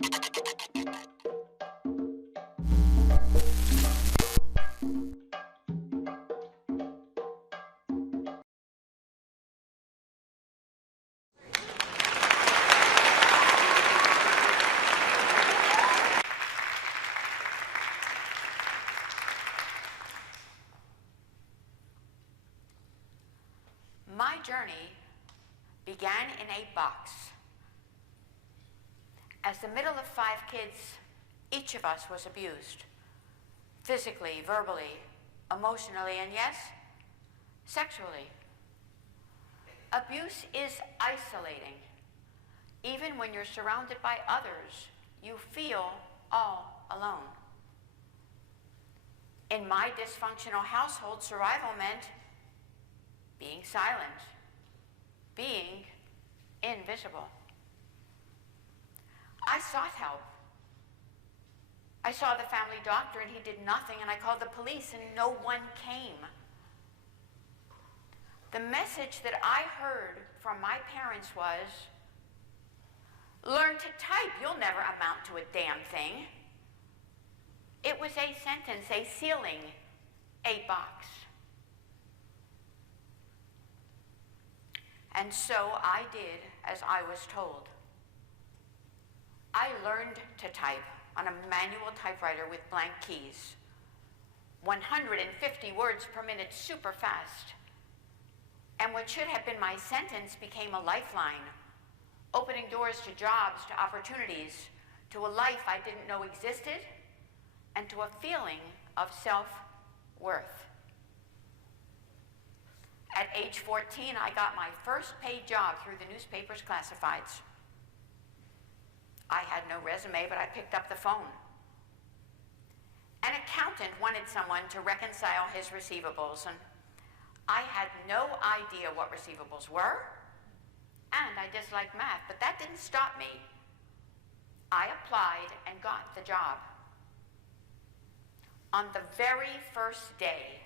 My journey began in a box. As the middle of 5 kids, each of us was abused, physically, verbally, emotionally, and yes, sexually. Abuse is isolating. Even when you're surrounded by others, you feel all alone. In my dysfunctional household, survival meant being silent, being invisible. I sought help. I saw the family doctor and he did nothing, and I called the police and no one came. The message that I heard from my parents was, learn to type, you'll never amount to a damn thing. It was a sentence, a ceiling, a box. And so I did as I was told. I learned to type on a manual typewriter with blank keys. 150 words per minute, super fast. And what should have been my sentence became a lifeline, opening doors to jobs, to opportunities, to a life I didn't know existed, and to a feeling of self-worth. At age 14, I got my first paid job through the newspaper's classifieds. I had no resume, but I picked up the phone. An accountant wanted someone to reconcile his receivables, and I had no idea what receivables were, and I disliked math, but that didn't stop me. I applied and got the job. On the very first day,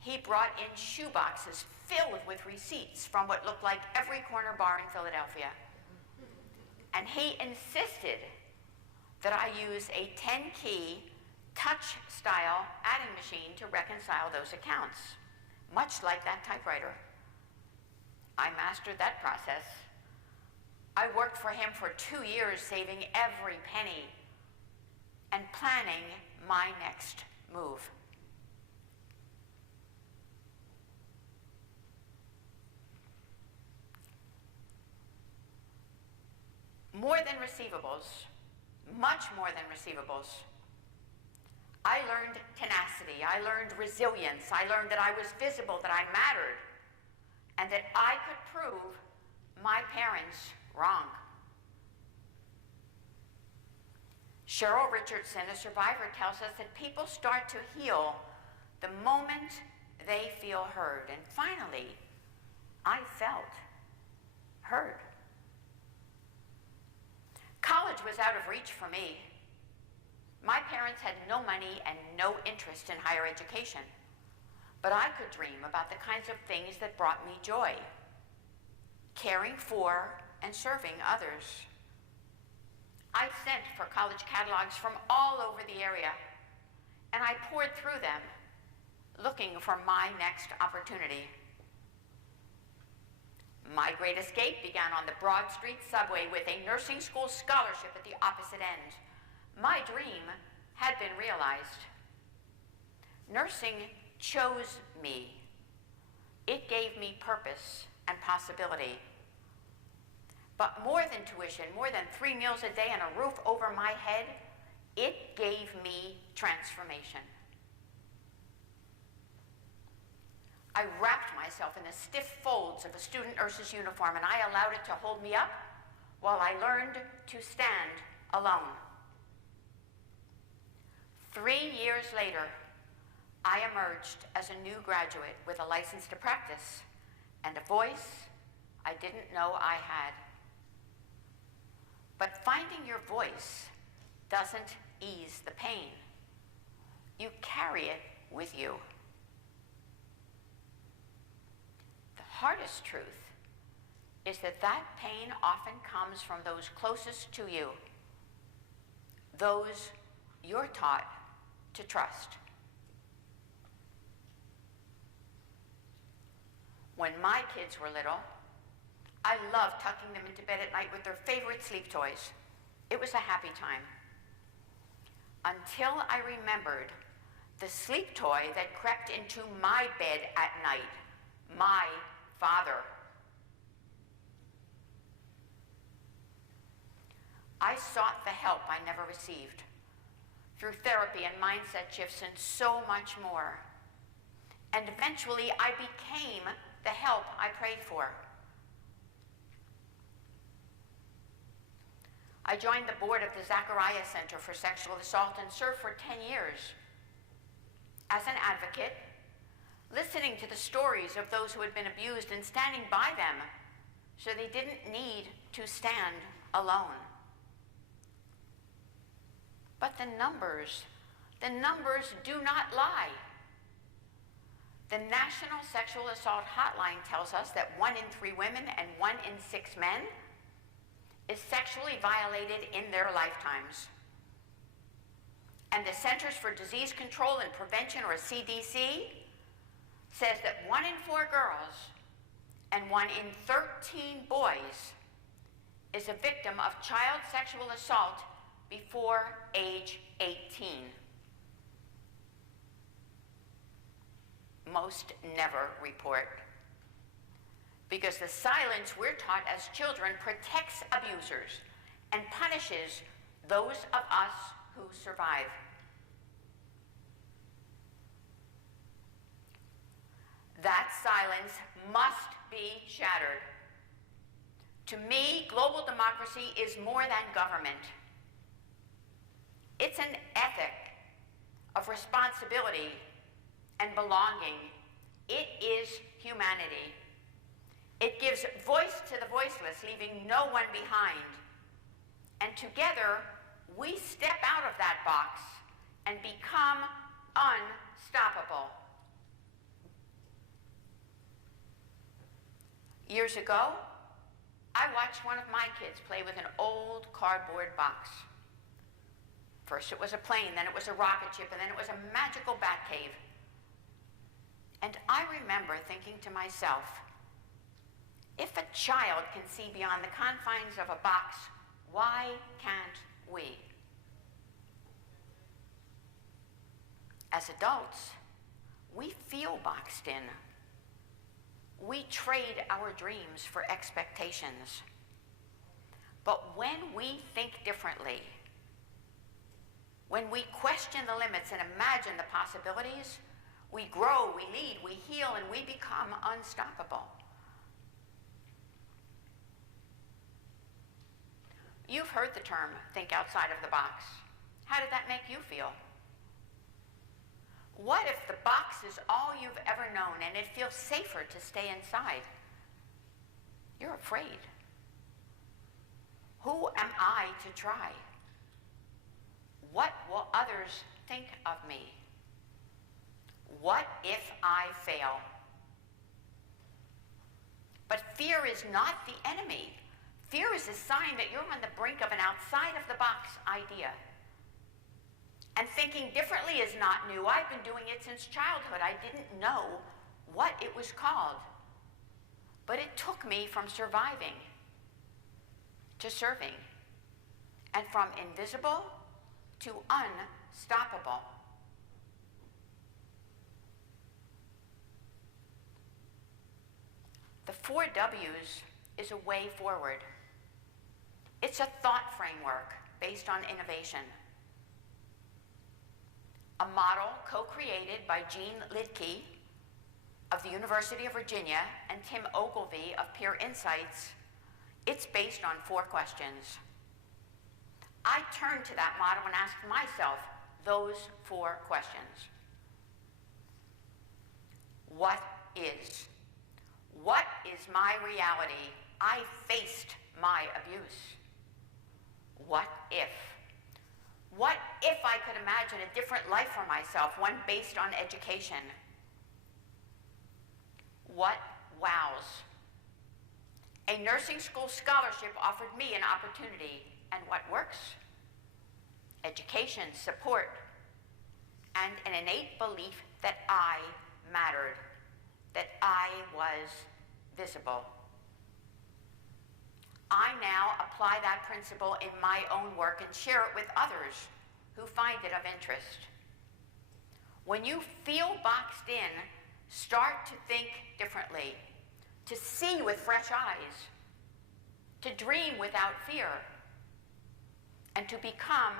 he brought in shoeboxes filled with receipts from what looked like every corner bar in Philadelphia. And he insisted that I use a 10-key touch-style adding machine to reconcile those accounts, much like that typewriter. I mastered that process. I worked for him for 2 years, saving every penny and planning my next move. More than receivables, much more than receivables. I learned tenacity, I learned resilience, I learned that I was visible, that I mattered, and that I could prove my parents wrong. Cheryl Richardson, a survivor, tells us that people start to heal the moment they feel heard. And finally, I felt heard. College was out of reach for me. My parents had no money and no interest in higher education, but I could dream about the kinds of things that brought me joy, caring for and serving others. I sent for college catalogs from all over the area, and I poured through them, looking for my next opportunity. My great escape began on the Broad Street subway with a nursing school scholarship at the opposite end. My dream had been realized. Nursing chose me. It gave me purpose and possibility. But more than tuition, more than 3 meals a day and a roof over my head, it gave me transformation. I wrapped myself in the stiff folds of a student nurse's uniform, and I allowed it to hold me up while I learned to stand alone. 3 years later, I emerged as a new graduate with a license to practice and a voice I didn't know I had. But finding your voice doesn't ease the pain. You carry it with you. The hardest truth is that that pain often comes from those closest to you. those you're taught to trust. When my kids were little, I loved tucking them into bed at night with their favorite sleep toys. It was a happy time. Until I remembered the sleep toy that crept into my bed at night, my father. I sought the help I never received through therapy and mindset shifts and so much more. And eventually I became the help I prayed for. I joined the board of the Zachariah Center for Sexual Assault and served for 10 years as an advocate, listening to the stories of those who had been abused and standing by them so they didn't need to stand alone. But the numbers do not lie. The National Sexual Assault Hotline tells us that 1 in 3 women and 1 in 6 men is sexually violated in their lifetimes. And the Centers for Disease Control and Prevention, or CDC, says that 1 in 4 girls and 1 in 13 boys is a victim of child sexual assault before age 18. Most never report, because the silence we're taught as children protects abusers and punishes those of us who survive. That silence must be shattered. To me, global democracy is more than government. It's an ethic of responsibility and belonging. It is humanity. It gives voice to the voiceless, leaving no one behind. And together, we step out of that box and become unstoppable. Years ago, I watched one of my kids play with an old cardboard box. First it was a plane, then it was a rocket ship, and then it was a magical bat cave. And I remember thinking to myself, if a child can see beyond the confines of a box, why can't we? As adults, we feel boxed in. We trade our dreams for expectations. But when we think differently, when we question the limits and imagine the possibilities, we grow, we lead, we heal, and we become unstoppable. You've heard the term, think outside of the box. How did that make you feel? What if the box is all you've ever known and it feels safer to stay inside? You're afraid. Who am I to try? What will others think of me? What if I fail? But fear is not the enemy. Fear is a sign that you're on the brink of an outside of the box idea. And thinking differently is not new. I've been doing it since childhood. I didn't know what it was called. But it took me from surviving to serving, and from invisible to unstoppable. The 4 W's is a way forward. It's a thought framework based on innovation. A model co-created by Jean Lidke of the University of Virginia and Tim Ogilvy of Peer Insights. It's based on 4 questions. I turned to that model and asked myself those 4 questions. What is? What is my reality? I faced my abuse. What if? What if I could imagine a different life for myself, one based on education? What wows? A nursing school scholarship offered me an opportunity. And what works? education, support, and an innate belief that I mattered, that I was visible. I now apply that principle in my own work and share it with others who find it of interest. When you feel boxed in, start to think differently, to see with fresh eyes, to dream without fear, and to become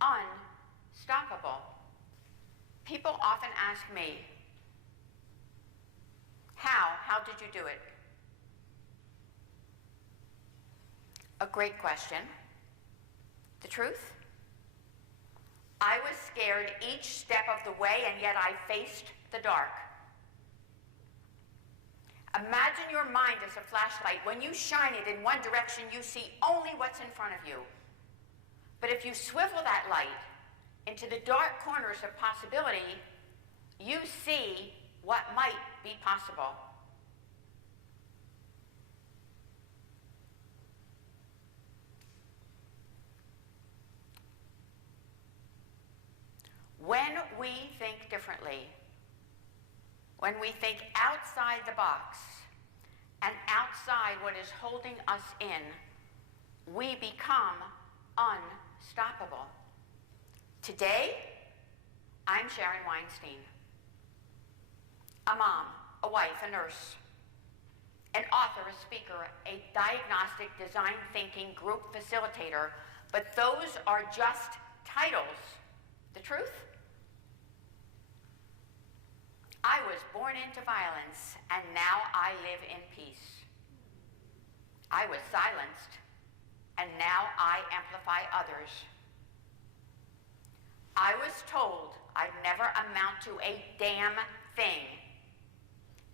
unstoppable. People often ask me, how did you do it? A great question. The truth? I was scared each step of the way, and yet I faced the dark. Imagine your mind as a flashlight. When you shine it in one direction, you see only what's in front of you. But if you swivel that light into the dark corners of possibility, you see what might be possible. When we think differently, when we think outside the box and outside what is holding us in, we become unstoppable. Today, I'm Sharon Weinstein, a mom, a wife, a nurse, an author, a speaker, a diagnostic design thinking group facilitator, but those are just titles. The truth? I was born into violence, and now I live in peace. I was silenced, and now I amplify others. I was told I'd never amount to a damn thing,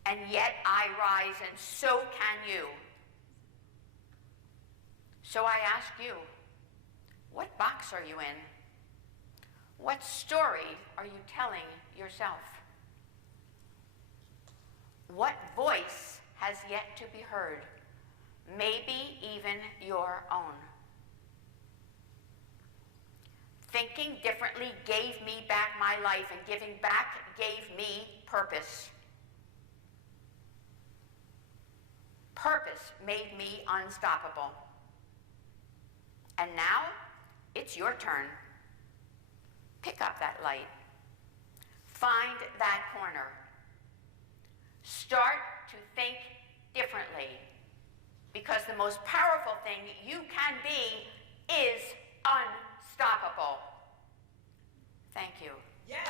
and yet I rise, and so can you. So I ask you, what box are you in? What story are you telling yourself? What voice has yet to be heard? Maybe even your own. Thinking differently gave me back my life, and giving back gave me purpose. Purpose made me unstoppable. And now, it's your turn. Pick up that light. Find that corner. Start to think differently, because the most powerful thing you can be is unstoppable. Thank you. Yes.